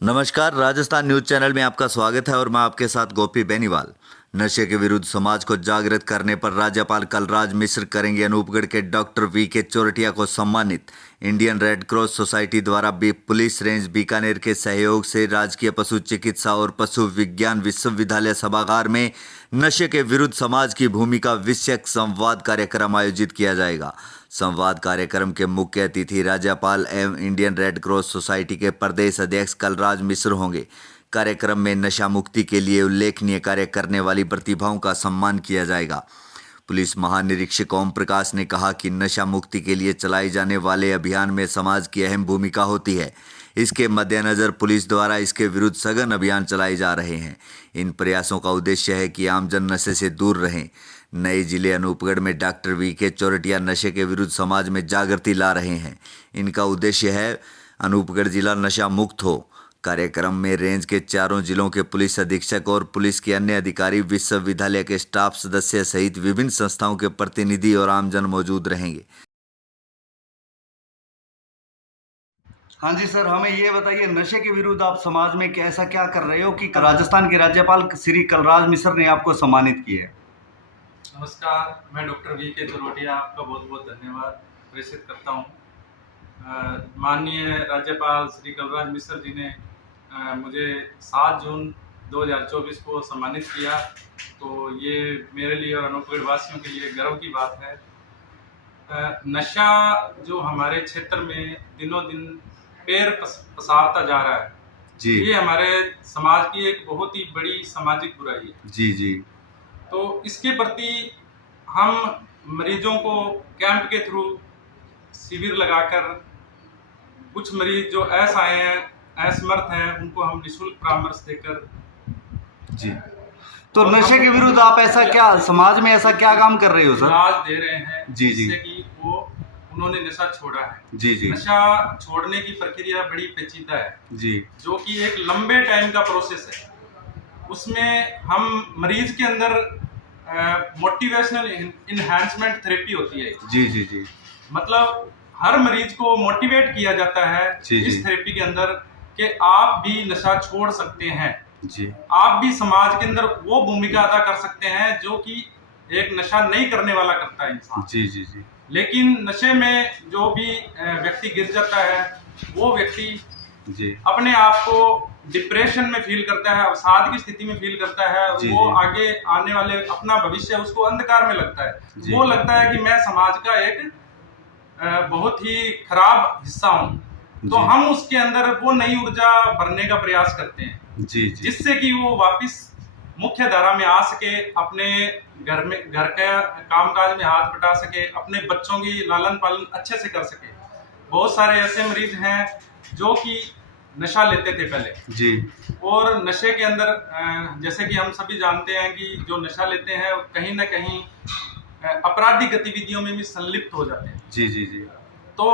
नमस्कार, Rajasthan news channel में आपका स्वागत है और मैं आपके साथ गोपी बेनीवाल। नशे के विरुद्ध समाज को जागृत करने पर राज्यपाल कलराज मिश्र करेंगे अनूपगढ़ के डॉक्टर वीके चोरटिया को सम्मानित। इंडियन रेड क्रॉस सोसाइटी द्वारा पुलिस रेंज बीकानेर के सहयोग से राजकीय पशु चिकित्सा और पशु विज्ञान विश्वविद्यालय सभागार में नशे के विरुद्ध समाज की भूमिका विषयक संवाद कार्यक्रम आयोजित किया जाएगा। संवाद कार्यक्रम के मुख्य अतिथि राज्यपाल एवं इंडियन रेड क्रॉस सोसाइटी के प्रदेश अध्यक्ष कलराज मिश्र होंगे। कार्यक्रम में नशा मुक्ति के लिए उल्लेखनीय कार्य करने वाली प्रतिभाओं का सम्मान किया जाएगा। पुलिस महानिरीक्षक ओम प्रकाश ने कहा कि नशा मुक्ति के लिए चलाए जाने वाले अभियान में समाज की अहम भूमिका होती है। इसके मद्देनज़र पुलिस द्वारा इसके विरुद्ध सघन अभियान चलाए जा रहे हैं। इन प्रयासों का उद्देश्य है कि आमजन नशे से दूर रहें। नए जिले अनूपगढ़ में डॉक्टर वीके चोरटिया नशे के विरुद्ध समाज में जागृति ला रहे हैं। इनका उद्देश्य है अनूपगढ़ जिला नशा मुक्त हो। कार्यक्रम में रेंज के चारों जिलों के पुलिस अधीक्षक और पुलिस के अन्य अधिकारी, विश्वविद्यालय के स्टाफ सदस्य सहित विभिन्न संस्थाओं के प्रतिनिधि और आमजन मौजूद रहेंगे। हाँ जी सर, हमें ये बताइए नशे के विरुद्ध आप समाज में कैसा क्या कर रहे हो कि राजस्थान के राज्यपाल श्री कलराज मिश्र ने आपको सम्मानित किया है। नमस्कार, मैं डॉक्टर वीके चोरटिया आपका बहुत बहुत धन्यवाद प्रेषित करता हूँ। माननीय राज्यपाल श्री कलराज मिश्र जी ने मुझे 7 जून 2024 को सम्मानित किया, तो ये मेरे लिए और अनूपगढ़ वासियों के लिए गर्व की बात है। नशा जो हमारे क्षेत्र में दिनों दिन पैर पसारता जा रहा है जी, ये हमारे समाज की एक बहुत ही बड़ी सामाजिक बुराई है। जी जी, तो इसके प्रति हम मरीजों को कैंप के थ्रू शिविर लगाकर कुछ मरीज जो असहाय हैं, असमर्थ हैं, उनको हम निःशुल्क परामर्श देकर जी। तो नशे के विरुद्ध आप ऐसा क्या समाज में ऐसा क्या काम कर रहे हो सर? इलाज दे रहे हैं जी, जी। जिससे कि वो उन्होंने नशा छोड़ा है। जी जी, नशा छोड़ने की प्रक्रिया बड़ी पेचीदा है, जी जो कि एक लंबे टाइम का प्रोसेस है। उसमें हम मरीज के अंदर मोटिवेशनल इन्हांसमेंट थेरेपी होती है। जी, जी जी, मतलब हर मरीज को मोटिवेट किया जाता है जी, जी। इस थेरेपी के अंदर कि आप भी नशा छोड़ सकते हैं, जी आप भी समाज के अंदर वो भूमिका अदा कर सकते हैं जो कि एक नशा नहीं करने वाला करता है इंसान। जी, जी जी, लेकिन नशे में जो भी व्यक्ति गिर जाता है, वो व्यक्ति जी अपने आप को डिप्रेशन में फील करता है, अवसाद की स्थिति में फील करता है। जी, वो जी। आगे आने वाले अपना भविष्य उसको अंधकार में लगता है। जी। वो लगता है कि मैं समाज का एक बहुत ही खराब हिस्सा हूँ। तो जी। हम उसके अंदर वो नई ऊर्जा भरने का प्रयास करते हैं, जी जी, जिससे कि वो वापस मुख्य धारा में आ सके, अपने घर का कामकाज में हाथ बटा सके, अपने बच्चों की लालन पालन अच्छे से कर सके। बहुत सारे ऐसे मरीज हैं जो कि नशा लेते थे पहले, जी और नशे के अंदर जैसे कि हम सभी जानते हैं कि जो नशा लेते हैं कहीं ना कहीं आपराधिक गतिविधियों में भी संलिप्त हो जाते हैं। जी, जी जी, तो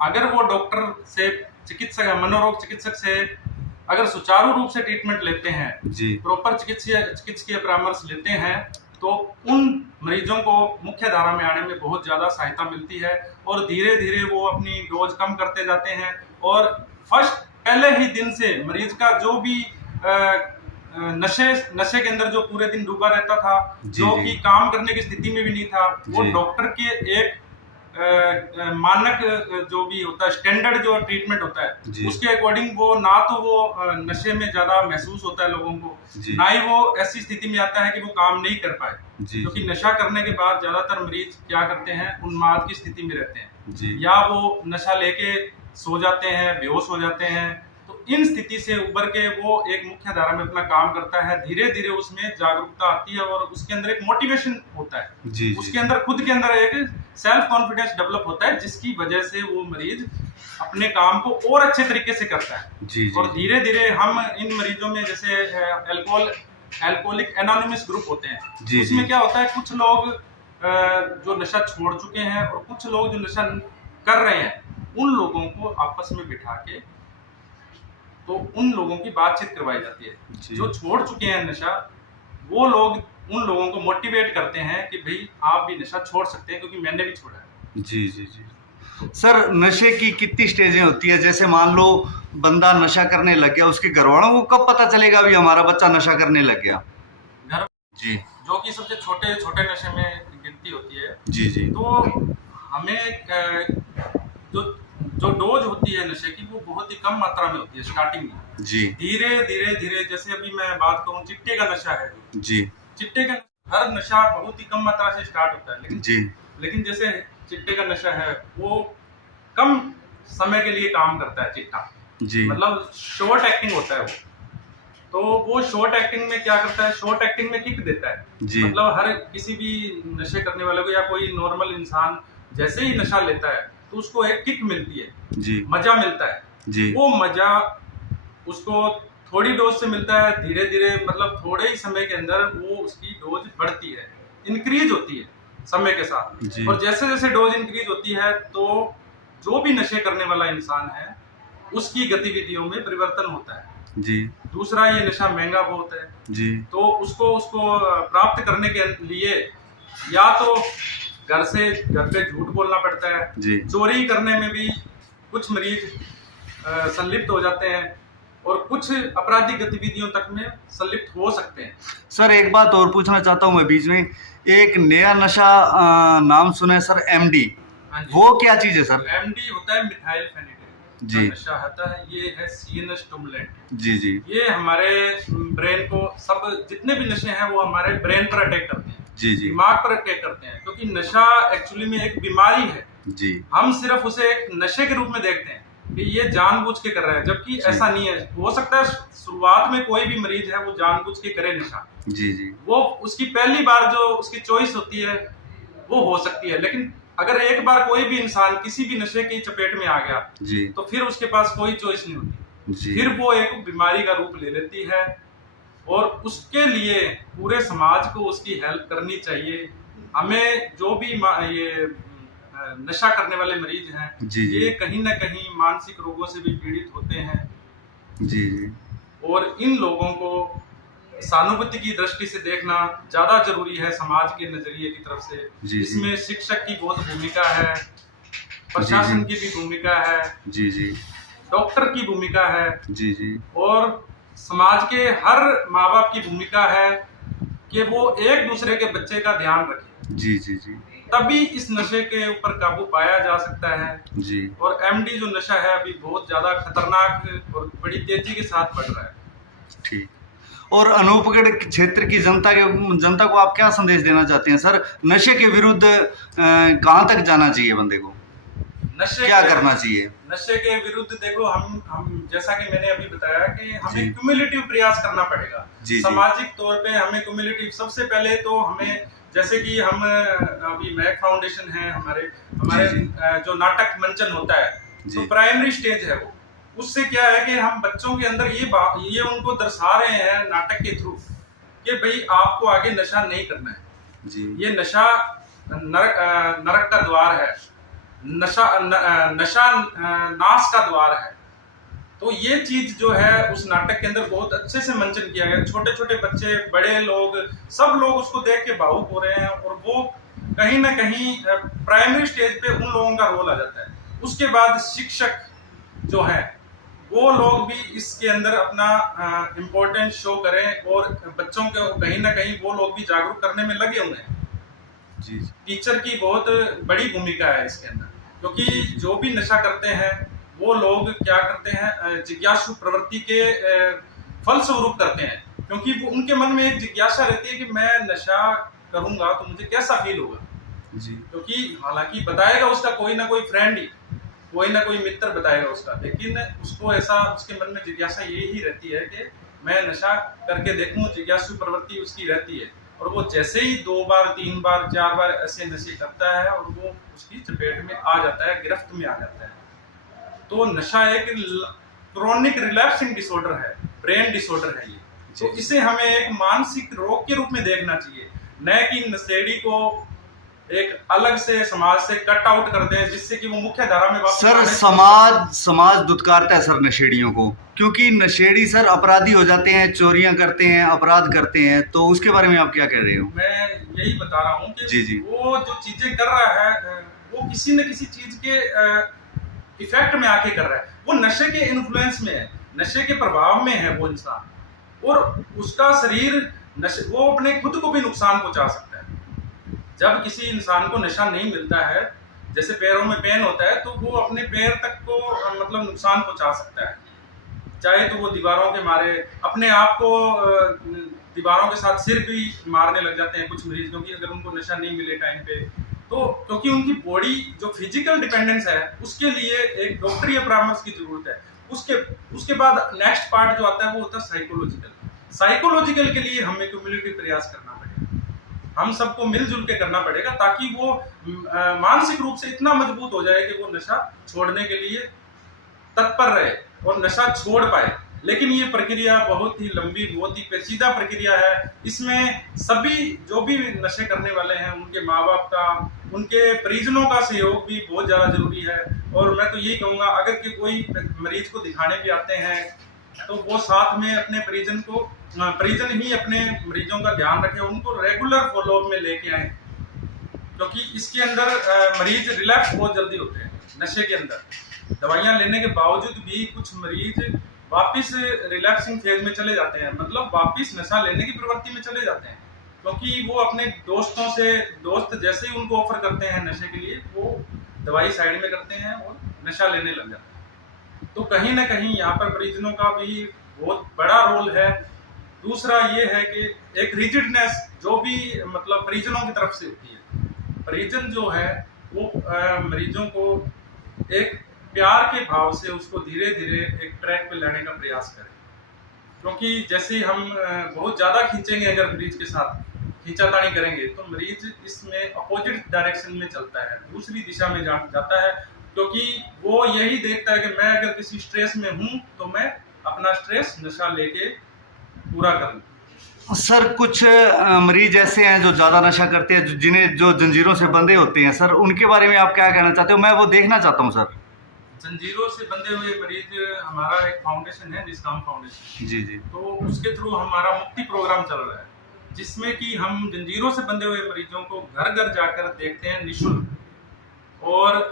अगर वो डॉक्टर से, चिकित्सक, मनोरोग चिकित्सक से अगर सुचारू रूप से ट्रीटमेंट लेते हैं, जी प्रॉपर चिकित्सकीय परामर्श लेते हैं, तो उन मरीजों को मुख्य धारा में आने में बहुत ज़्यादा सहायता मिलती है और धीरे धीरे वो अपनी डोज कम करते जाते हैं। और पहले ही दिन से मरीज का जो भी नशे के अंदर जो पूरे दिन डूबा रहता था, जी, जो जी। कि काम करने की स्थिति में भी नहीं था, वो जी। डॉक्टर के एक मानक जो भी होता है, स्टैंडर्ड जो ट्रीटमेंट होता है, जी। उसके अकॉर्डिंग वो ना तो वो नशे में ज्यादा महसूस होता है लोगों को, जी। ना ही वो ऐसी स्थिति में आता है कि वो काम नहीं कर पाए। जी, क्योंकि जी। नशा करने के बाद ज्यादातर मरीज क्या करते हैं, उन्माद की स्थिति में रहते हैं, जी या वो नशा लेके सो जाते हैं, बेहोश हो जाते हैं। तो इन स्थिति से उबर के वो एक मुख्य धारा में अपना काम करता है, धीरे धीरे उसमें जागरूकता आती है और उसके अंदर एक मोटिवेशन होता है, जी, जी। उसके अंदर खुद के अंदर एक सेल्फ कॉन्फिडेंस डेवलप होता है, जिसकी वजह से वो मरीज अपने काम को और अच्छे तरीके से करता है। जी, जी। और धीरे धीरे हम इन मरीजों में जैसे एल्कोहलिक एनोनिमस ग्रुप होते हैं, जी, उसमें जी। क्या होता है, कुछ लोग जो नशा छोड़ चुके हैं और कुछ लोग जो नशा कर रहे हैं, उन लोगों को आपस में बिठा के तो उन लोगों की बातचीत करवाई जाती है। जी। जो छोड़ चुके हैं नशा, वो लोग उन लोगों को मोटिवेट करते हैं कि भाई आप भी नशा छोड़ सकते हैं, क्योंकि मैंने भी छोड़ा है। जी, जी, जी। सर नशे की कितनी स्टेजें होती है? जैसे मान लो बंदा नशा करने लग गया, उसके घर वालों को कब पता चलेगा भी हमारा बच्चा नशा करने लग गया? घर जी जो कि सबसे छोटे छोटे नशे में गिनती होती है। जी जी तो हमें जो जो डोज होती है नशे की वो बहुत ही कम मात्रा में होती है स्टार्टिंग में। जी धीरे धीरे धीरे जैसे अभी मैं बात करूं चिट्टे का नशा है जो जी चिट्टे का हर नशा बहुत ही कम मात्रा से स्टार्ट होता है, लेकिन जी जैसे चिट्टे का नशा है वो कम समय के लिए काम करता है। चिट्टा जी मतलब शॉर्ट एक्टिंग होता है तो वो शॉर्ट एक्टिंग में क्या करता है, शॉर्ट एक्टिंग में किक देता है। जी मतलब हर किसी भी नशे करने वाले को या कोई नॉर्मल इंसान जैसे ही नशा लेता है तो उसको एक किक मिलती है, जी मजा मिलता है। जी वो मजा उसको थोड़ी डोज से मिलता है, धीरे धीरे मतलब थोड़े ही समय के अंदर वो उसकी डोज बढ़ती है, इंक्रीज होती है समय के साथ। जी और जैसे जैसे डोज इंक्रीज होती है तो जो भी नशे करने वाला इंसान है उसकी गतिविधियों में परिवर्तन होता है। जी दूसरा ये नशा महंगा बहुत है, जी तो उसको प्राप्त करने के लिए या तो घर पे झूठ बोलना पड़ता है, जी चोरी करने में भी कुछ मरीज संलिप्त हो जाते हैं और कुछ आपराधिक गतिविधियों तक में संलिप्त हो सकते हैं। सर एक बात और पूछना चाहता हूँ मैं बीच में, एक नया नशा नाम सुना है सर, एमडी, हाँ जी। वो क्या चीज है सर? एमडी होता है मिथाइल फेनिडेट जी। नशा होता है, ये है सीएनएस स्टिमुलेंट। जी जी ये हमारे ब्रेन को सब जितने भी नशे हैं वो हमारे ब्रेन पर अटैक करते हैं, जी जी दिमाग पर अटैक करते हैं, क्योंकि नशा एक्चुअली में एक बीमारी है। जी हम सिर्फ उसे एक नशे के रूप में देखते हैं कि ये जानबूझ के कर रहा है, जबकि ऐसा नहीं है। हो सकता है शुरुआत में कोई भी मरीज है वो जानबूझ के करे नशा, जी जी वो उसकी पहली बार जो उसकी चॉइस होती है वो हो सकती है, लेकिन अगर एक बार कोई भी इंसान किसी भी नशे की चपेट में आ गया जी तो फिर उसके पास कोई चॉइस नहीं होती, जी फिर वो एक बीमारी का रूप ले लेती है और उसके लिए पूरे समाज को उसकी हेल्प करनी चाहिए। हमें जो भी ये नशा करने वाले मरीज हैं जी जी ये कहीं ना कहीं मानसिक रोगों से भी पीड़ित होते हैं जी जी और इन लोगों को सहानुभूति की दृष्टि से देखना ज्यादा जरूरी है समाज के नजरिए की तरफ से। जी। इसमें शिक्षक की बहुत भूमिका है, प्रशासन की भी भूमिका है, जी जी डॉक्टर की भूमिका है जी जी और समाज के हर माँ बाप की भूमिका है कि वो एक दूसरे के बच्चे का ध्यान रखें। जी जी जी तभी इस नशे के ऊपर काबू पाया जा सकता है। जी और एमडी जो नशा है अभी बहुत ज्यादा खतरनाक और बड़ी तेजी के साथ बढ़ रहा है। ठीक। और अनूपगढ़ क्षेत्र की जनता को आप क्या संदेश देना चाहते हैं सर? नशे के विरुद्ध कहाँ तक जाना चाहिए बंदे को, क्या करना चाहिए? नशे के विरुद्ध देखो हम जैसा कि मैंने अभी बताया कि हमें जी। क्यूमुलेटिव प्रयास करना पड़ेगा। जी, जी। सामाजिक तौर पे हमें क्यूमुलेटिव, सबसे पहले तो हमें जैसे कि हम अभी मैक फाउंडेशन है हमारे जी। जो नाटक मंचन होता है जी। तो प्राइमरी स्टेज है वो, उससे क्या है कि हम बच्चों के अंदर ये उनको दर्शा रहे हैं नाटक के थ्रू कि भाई आपको आगे नशा नहीं करना है। जी ये नशा नरक का द्वार है, नशा नाश का द्वार है। तो ये चीज जो है उस नाटक के अंदर बहुत अच्छे से मंचन किया गया। छोटे छोटे बच्चे, बड़े लोग, सब लोग उसको देख के भावुक हो रहे हैं और वो कहीं ना कहीं प्राइमरी स्टेज पे उन लोगों का रोल आ जाता है। उसके बाद शिक्षक जो है वो लोग भी इसके अंदर अपना इम्पोर्टेंस शो करें और बच्चों को कहीं ना कहीं वो लोग भी जागरूक करने में लगे हुए हैं। जी टीचर की बहुत बड़ी भूमिका है इसके अंदर, क्योंकि जो भी नशा करते हैं वो लोग क्या करते हैं, जिज्ञासु प्रवृत्ति के फलस्वरूप करते हैं, क्योंकि वो उनके मन में एक जिज्ञासा रहती है कि मैं नशा करूंगा तो मुझे कैसा फील होगा। जी क्योंकि हालांकि बताएगा उसका कोई ना कोई फ्रेंड ही, कोई ना कोई मित्र बताएगा उसका, लेकिन उसको ऐसा उसके मन में जिज्ञासा यही रहती है कि मैं नशा करके देखूं, जिज्ञासु प्रवृत्ति उसकी रहती है। और वो जैसे ही 2 बार 3 बार 4 बार ऐसे नशे करता है और वो उसकी चपेट में आ जाता है, गिरफ्त में आ जाता है। तो नशा एक क्रोनिक रिलैप्सिंग डिसऑर्डर है, ब्रेन डिसऑर्डर है ये। तो इसे हमें एक मानसिक रोग के रूप में देखना चाहिए, न कि नशेड़ी को एक अलग से समाज से कट आउट कर दें जिससे कि वो मुख्य धारा में वापस सर आने समाज दुत्कारता है सर नशेड़ियों को, क्योंकि नशेड़ी सर अपराधी हो जाते हैं, चोरियां करते हैं, अपराध करते हैं, तो उसके बारे में आप क्या कह रहे हो? मैं यही बता रहा हूँ कि जी, जी। वो जो चीजें कर रहा है वो किसी न किसी चीज के इफेक्ट में आके कर रहा है, वो नशे के इन्फ्लुएंस में है, नशे के प्रभाव में है वो इंसान, और उसका शरीर नशे, वो अपने खुद को भी नुकसान पहुंचा सकता है। जब किसी इंसान को नशा नहीं मिलता है, जैसे पैरों में पेन होता है, तो वो अपने पैर तक को मतलब नुकसान पहुंचा सकता है, चाहे तो वो दीवारों के मारे अपने आप को दीवारों के साथ सिर भी मारने लग जाते हैं कुछ मरीज, क्योंकि अगर उनको नशा नहीं मिले टाइम पे, तो क्योंकि उनकी बॉडी जो फिजिकल डिपेंडेंस है उसके लिए एक डॉक्टरी परामर्श की जरूरत है। उसके बाद नेक्स्ट पार्ट जो आता है वो होता है साइकोलॉजिकल के लिए हमें कम्युनिटी प्रयास करना पड़ेगा, हम सबको मिलजुल के करना पड़ेगा, ताकि वो मानसिक रूप से इतना मजबूत हो जाए कि वो नशा छोड़ने के लिए तत्पर रहे और नशा छोड़ पाए। लेकिन ये प्रक्रिया बहुत ही लंबी, बहुत ही पेचीदा प्रक्रिया है। इसमें सभी जो भी नशे करने वाले हैं, उनके माँ बाप का, उनके परिजनों का सहयोग भी बहुत ज़्यादा जरूरी है। और मैं तो यही कहूँगा, अगर कि कोई मरीज को दिखाने भी आते हैं तो वो साथ में अपने परिजन ही अपने मरीजों का ध्यान रखें, उनको रेगुलर फॉलोअप में लेके आए, क्योंकि इसके अंदर मरीज रिलैक्स बहुत जल्दी होते हैं। नशे के अंदर दवाइयाँ लेने के बावजूद भी कुछ मरीज वापिस रिलैक्सिंग फेज में चले जाते हैं, मतलब वापिस नशा लेने की प्रवृत्ति में चले जाते हैं, क्योंकि वो अपने दोस्त जैसे ही उनको ऑफर करते हैं नशे के लिए, वो दवाई साइड में करते हैं और नशा लेने लग जाते हैं। तो कहीं ना कहीं यहाँ पर परिजनों का भी बहुत बड़ा रोल है। दूसरा ये है कि एक रिजिडनेस जो भी मतलब परिजनों की तरफ से होती है, परिजन जो है वो मरीजों को एक प्यार के भाव से उसको धीरे धीरे एक ट्रैक पे लाने का प्रयास करें, क्योंकि जैसे हम बहुत ज़्यादा खींचेंगे, अगर मरीज के साथ खींचातानी करेंगे तो मरीज इसमें अपोजिट डायरेक्शन में चलता है, दूसरी दिशा में जाता है, क्योंकि वो यही देखता है कि मैं अगर किसी स्ट्रेस में हूँ तो मैं अपना स्ट्रेस नशा लेके पूरा करूँ। सर कुछ मरीज ऐसे हैं जो ज़्यादा नशा करते हैं, जिन्हें जो जंजीरों से बंधे होते हैं, सर उनके बारे में आप क्या कहना चाहते हो? मैं वो देखना चाहता हूँ सर। जंजीरों से बंधे हुए मरीज, हमारा एक फाउंडेशन है निष्काम फाउंडेशन, जी जी, तो उसके थ्रू हमारा मुक्ति प्रोग्राम चल रहा है, जिसमें कि हम जंजीरों से बंधे हुए मरीजों को घर घर जाकर देखते हैं निःशुल्क। और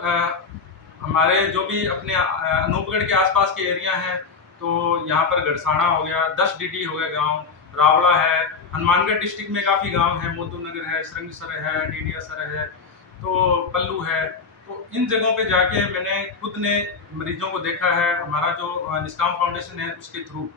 हमारे जो भी अपने अनूपगढ़ के आसपास के एरिया हैं, तो यहाँ पर गड़साना हो गया, 10 DD हो गया गांव, रावड़ा है, हनुमानगढ़ डिस्ट्रिक्ट में काफ़ी गांव है, मोदू नगर है, सरंगसर है, डीडियासर है, तो पल्लू है। तो इन जगहों पे जाके मैंने खुद ने मरीजों को देखा है, हमारा जो निष्काम फाउंडेशन है उसके थ्रू।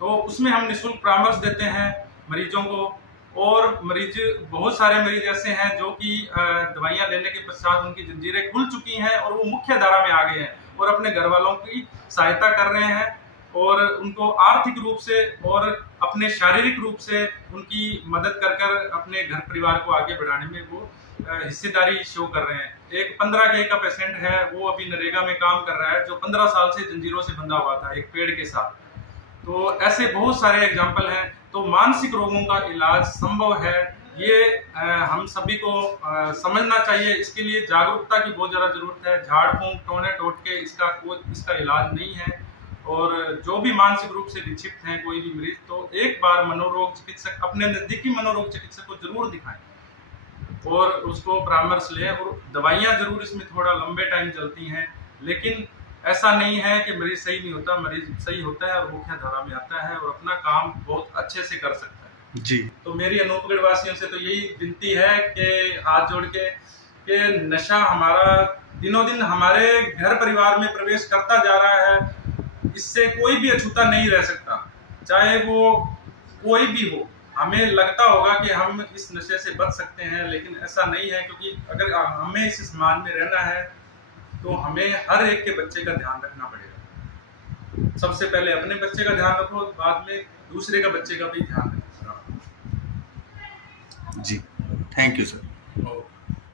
तो उसमें हम निःशुल्क परामर्श देते हैं मरीजों को, और बहुत सारे मरीज ऐसे हैं जो कि दवाइयाँ लेने के पश्चात उनकी जंजीरें खुल चुकी हैं और वो मुख्य धारा में आ गए हैं और अपने घर वालों की सहायता कर रहे हैं, और उनको आर्थिक रूप से और अपने शारीरिक रूप से उनकी मदद कर अपने घर परिवार को आगे बढ़ाने में वो हिस्सेदारी शो कर रहे हैं। एक 15K का पेशेंट है, वो अभी नरेगा में काम कर रहा है, जो 15 साल से जंजीरों से बंधा हुआ था एक पेड़ के साथ। तो ऐसे बहुत सारे एग्जाम्पल हैं। तो मानसिक रोगों का इलाज संभव है, ये हम सभी को समझना चाहिए। इसके लिए जागरूकता की बहुत ज़्यादा जरूरत है। झाड़ फूंक टोने टोटके इसका इलाज नहीं है। और जो भी मानसिक रूप से विक्षिप्त हैं कोई भी मरीज, तो एक बार मनोरोग चिकित्सक, अपने नज़दीकी मनोरोग चिकित्सक को जरूर दिखाएं और उसको परामर्श लें। और दवाइयाँ जरूर इसमें थोड़ा लंबे टाइम चलती हैं, लेकिन ऐसा नहीं है कि मरीज सही नहीं होता, मरीज सही होता है और मुख्य धारा में आता है और अपना काम बहुत अच्छे से कर सकता है। जी, तो मेरी अनूपगढ़ वासियों से तो यही विनती है कि हाथ जोड़ के कि नशा हमारा दिनों दिन हमारे घर परिवार में प्रवेश करता जा रहा है, इससे कोई भी अछूता नहीं रह सकता, चाहे वो कोई भी हो। हमें लगता होगा कि हम इस नशे से बच सकते हैं, लेकिन ऐसा नहीं है, क्योंकि अगर हमें इस समाज में रहना है तो हमें हर एक के बच्चे का ध्यान रखना पड़ेगा। सबसे पहले अपने बच्चे का ध्यान रखो, बाद में दूसरे का बच्चे का भी ध्यान रखो। जी, थैंक यू सर। ओके।